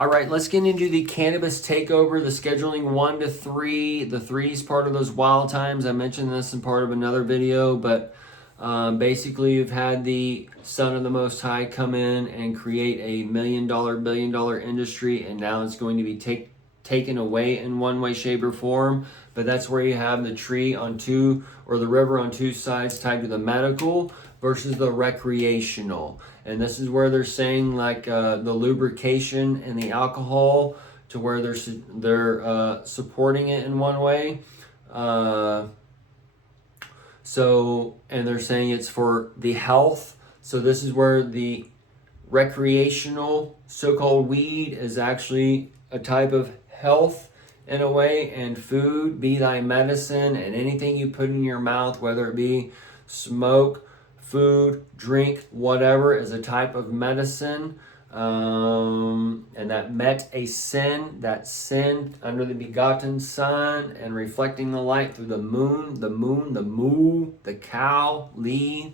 All right, let's get into the cannabis takeover, the scheduling 1 to 3. The 3 is part of those wild times. I mentioned this in part of another video, but basically you've had the Son of the Most High come in and create a $1 billion industry, and now it's going to be taken away in one way, shape, or form. But that's where you have the tree on two, or the river on two sides tied to the medical versus the recreational. And this is where they're saying like the lubrication and the alcohol, to where they're supporting it in one way. And they're saying it's for the health. So this is where the recreational so-called weed is actually a type of health in a way, and food be thy medicine, and anything you put in your mouth, whether it be smoke, food, drink, whatever, is a type of medicine. And that met a sin, that sin under the begotten Son, and reflecting the light through the moon, the moo, the cow, the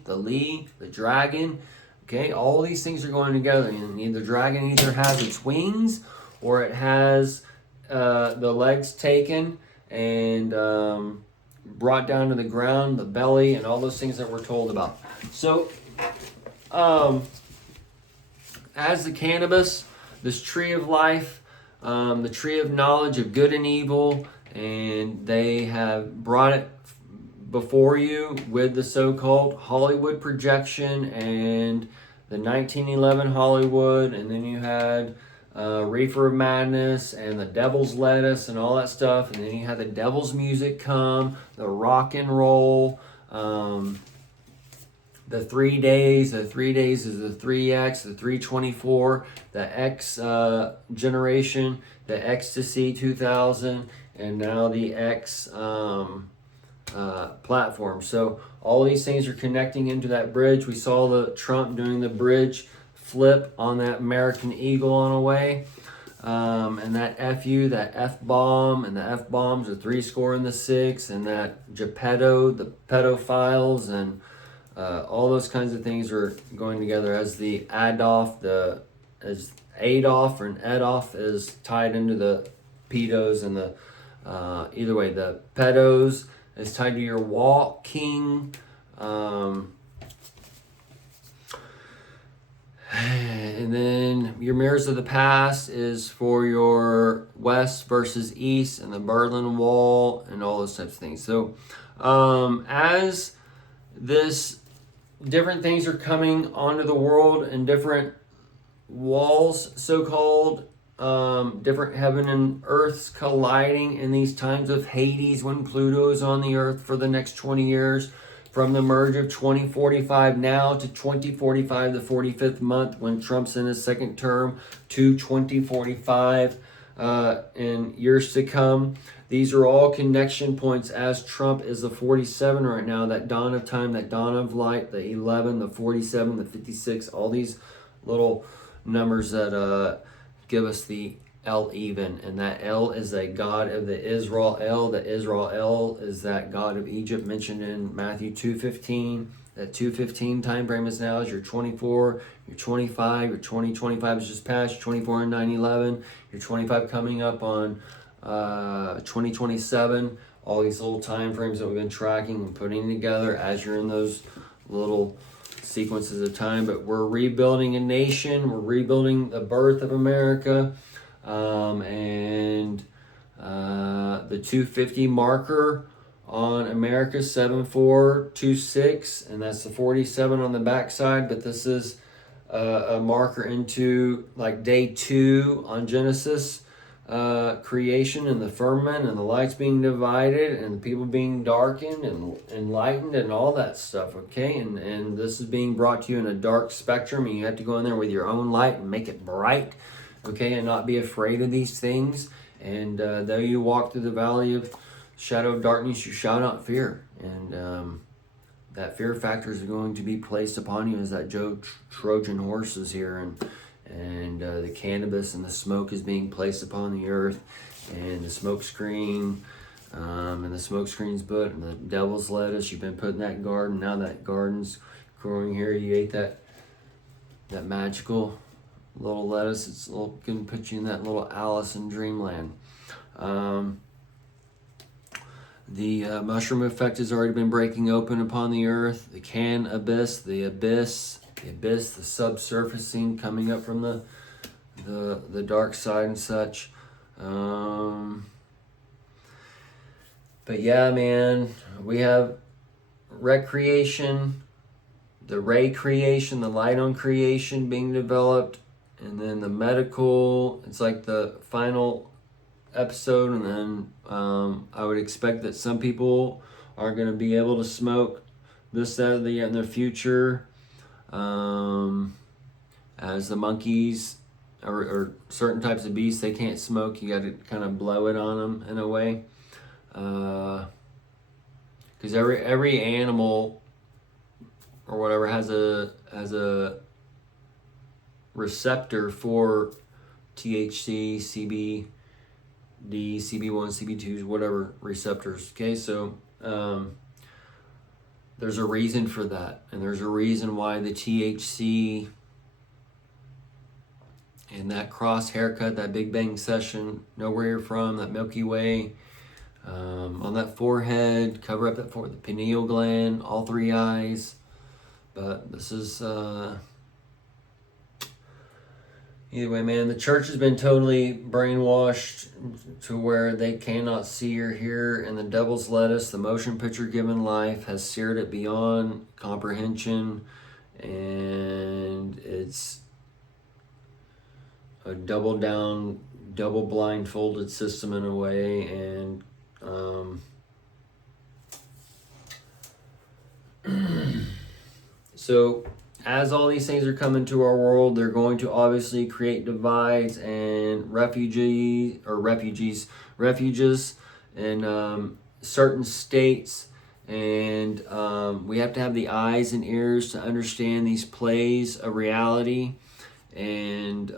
dragon. Okay, all these things are going together. And the dragon either has its wings, or it has the legs taken and brought down to the ground, the belly, and all those things that we're told about. So, as the cannabis, this tree of life, the tree of knowledge of good and evil, and they have brought it before you with the so-called Hollywood projection and the 1911 Hollywood, and then you had Reefer of Madness and the Devil's Lettuce and all that stuff, and then you had the Devil's music come, the rock and roll, the 3 days. The 3 days is the 3X, the 324, the X generation, the Ecstasy 2000, and now the X platform. So all these things are connecting into that bridge. We saw the Trump doing the bridge flip on that American Eagle on a way. And that FU, that F-bomb, and the F-bombs are 6, and that Geppetto, the pedophiles, and all those kinds of things are going together as the Adolf, as Adolf and Edoff is tied into the pedos, and the either way, the pedos is tied to your walking. And then your mirrors of the past is for your west versus east, and the Berlin Wall, and all those types of things. So as this different things are coming onto the world, and different walls, so-called, different heaven and earths colliding in these times of Hades, when Pluto is on the earth for the next 20 years, from the merge of 2045 now to 2045, the 45th month, when Trump's in his second term, to 2045 in years to come. These are all connection points, as Trump is the 47 right now, that dawn of time, that dawn of light, the 11, the 47, the 56, all these little numbers that give us the El even, and that El is a god of the Israel. The Israel is that god of Egypt mentioned in Matthew 2:15. That 2:15 time frame is now as your 24, your 25, your 2025 is just past, your 24 and 9/11, your 25 coming up on 2027. All these little time frames that we've been tracking and putting together as you're in those little sequences of time. But we're rebuilding a nation. We're rebuilding the birth of America. And the 250 marker on America 7426, and that's the 47 on the backside. But this is a marker into like day 2 on Genesis, creation, and the firmament, and the lights being divided, and the people being darkened and enlightened, and all that stuff. Okay, and this is being brought to you in a dark spectrum, and you have to go in there with your own light and make it bright. Okay, and not be afraid of these things. And though you walk through the valley of shadow of darkness, you shall not fear. And that fear factor is going to be placed upon you as that Trojan horse is here, and the cannabis and the smoke is being placed upon the earth, and the smoke screen, and the smoke screen's put, and the devil's lettuce you've been put in that garden. Now that garden's growing here. You ate that magical little lettuce. It's a little, can put you in that little Alice in Dreamland. The mushroom effect has already been breaking open upon the earth. The cannabis, the abyss, the subsurfacing coming up from the dark side and such. But yeah, man, we have recreation, the ray creation, the light on creation being developed, and then the medical. It's like the final episode, and then I would expect that some people are going to be able to smoke this, that, or the in the future, as the monkeys or certain types of beasts, they can't smoke. You got to kind of blow it on them in a way, because every animal or whatever has a receptor for THC, CBD, CB1, CB2s, whatever receptors. Okay, so there's a reason for that, and there's a reason why the THC and that cross haircut, that Big Bang session, know where you're from, that Milky Way, on that forehead, cover up that the pineal gland, all three eyes. But this is either way, man, the church has been totally brainwashed to where they cannot see or hear, and the devil's lettuce, the motion picture given life, has seared it beyond comprehension, and it's a double down, double blindfolded system in a way, and so as all these things are coming to our world, they're going to obviously create divides and refuges in certain states, and we have to have the eyes and ears to understand these plays of reality, and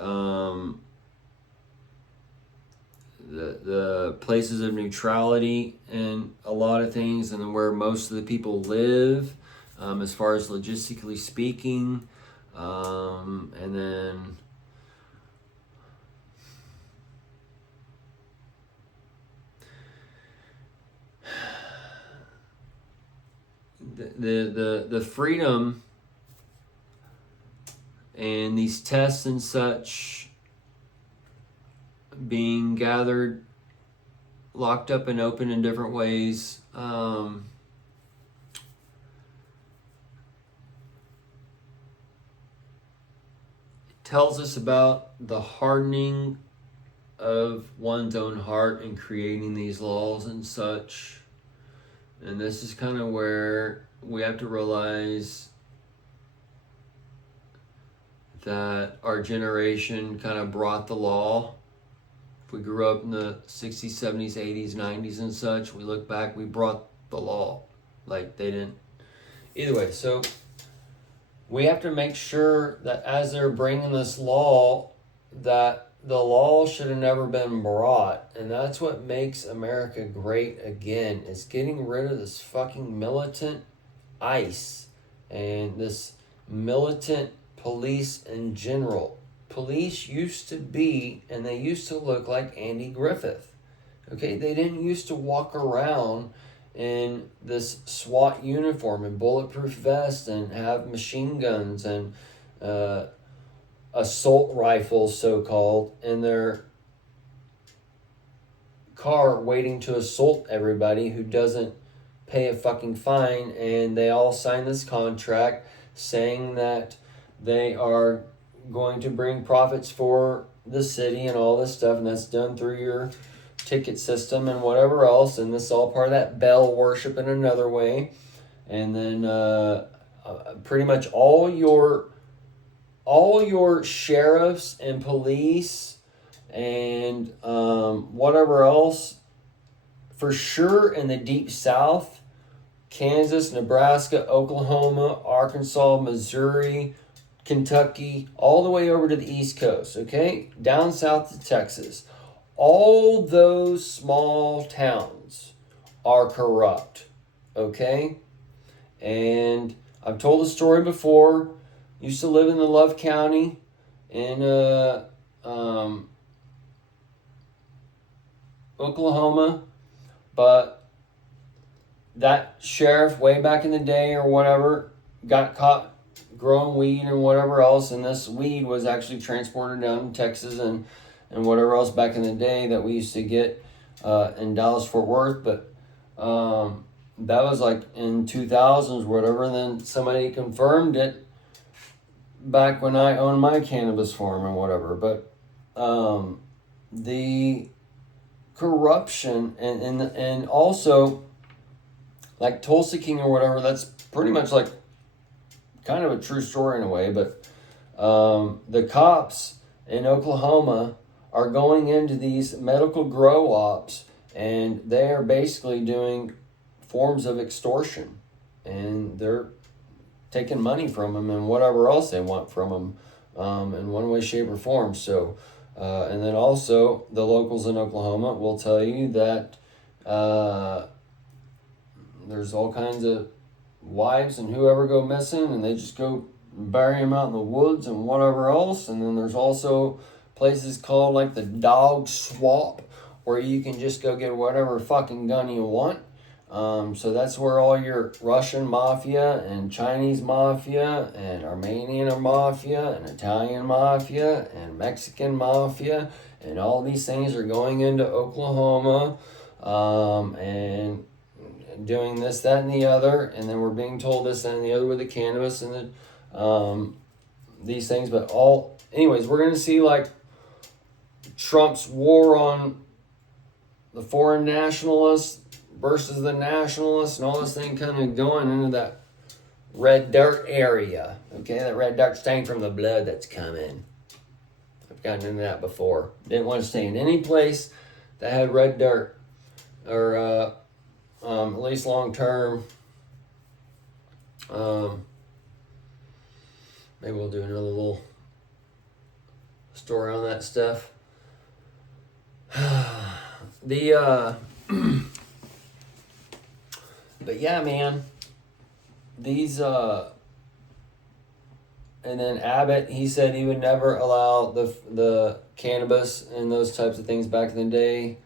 the places of neutrality and a lot of things, and where most of the people live, as far as logistically speaking, and then the freedom and these tests and such being gathered, locked up and open in different ways. Tells us about the hardening of one's own heart in creating these laws and such. And this is kind of where we have to realize that our generation kind of brought the law. If we grew up in the 60s, 70s, 80s, 90s and such, we look back, we brought the law. Like they didn't. Either way, so we have to make sure that as they're bringing this law, that the law should have never been brought. And that's what makes America great again, is getting rid of this fucking militant ICE and this militant police in general. Police used to be, and they used to look like Andy Griffith. Okay, they didn't used to walk around in this SWAT uniform and bulletproof vest and have machine guns and assault rifles, so-called, in their car waiting to assault everybody who doesn't pay a fucking fine. And they all sign this contract saying that they are going to bring profits for the city and all this stuff, and that's done through your ticket system and whatever else, and this is all part of that bell worship in another way. And then pretty much all your sheriffs and police and whatever else, for sure in the deep south, Kansas, Nebraska, Oklahoma, Arkansas, Missouri, Kentucky, all the way over to the East Coast, okay? Down south to Texas. All those small towns are corrupt, okay? And I've told the story before. Used to live in the Love County in Oklahoma, but that sheriff way back in the day or whatever got caught growing weed and whatever else, and this weed was actually transported down to Texas and whatever else back in the day that we used to get in Dallas Fort Worth. But that was like in 2000s or whatever, and then somebody confirmed it back when I owned my cannabis farm and whatever. But the corruption and also like Tulsa King or whatever, that's pretty much like kind of a true story in a way. But the cops in Oklahoma are going into these medical grow ops, and they are basically doing forms of extortion, and they're taking money from them and whatever else they want from them in one way, shape, or form. So, and then also the locals in Oklahoma will tell you that there's all kinds of wives and whoever go missing, and they just go bury them out in the woods and whatever else. And then there's also places called like the dog swap, where you can just go get whatever fucking gun you want. So that's where all your Russian mafia and Chinese mafia and Armenian mafia and Italian mafia and Mexican mafia and all these things are going into Oklahoma and doing this, that, and the other. And then we're being told this, that, and the other with the cannabis and the, these things. But anyways, we're going to see like Trump's war on the foreign nationalists versus the nationalists and all this thing kind of going into that red dirt area. Okay, that red dirt stain from the blood that's coming. I've gotten into that before. Didn't want to stay in any place that had red dirt, or at least long term. Maybe we'll do another little story on that stuff. But yeah, man, these, and then Abbott, he said he would never allow the cannabis and those types of things back in the day.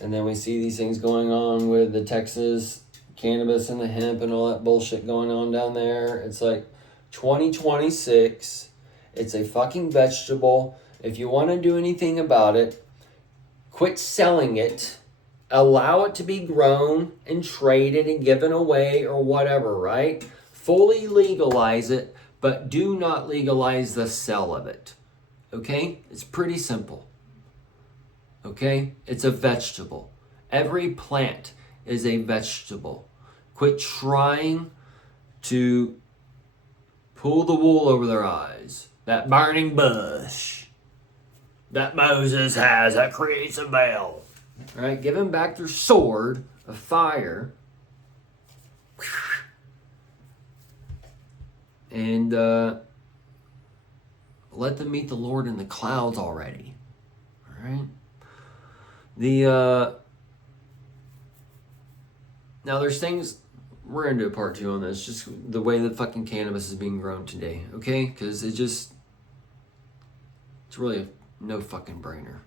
And then we see these things going on with the Texas cannabis and the hemp and all that bullshit going on down there. It's like 2026. It's a fucking vegetable. If you want to do anything about it, quit selling it. Allow it to be grown and traded and given away or whatever, right? Fully legalize it, but do not legalize the sale of it. Okay? It's pretty simple. Okay? It's a vegetable. Every plant is a vegetable. Quit trying to pull the wool over their eyes. That burning bush that Moses has that creates a veil. All right, give them back their sword of fire. And let them meet the Lord in the clouds already. All right. Now there's things, we're going to do a part 2 on this, just the way that fucking cannabis is being grown today, okay? Because it's really no fucking brainer.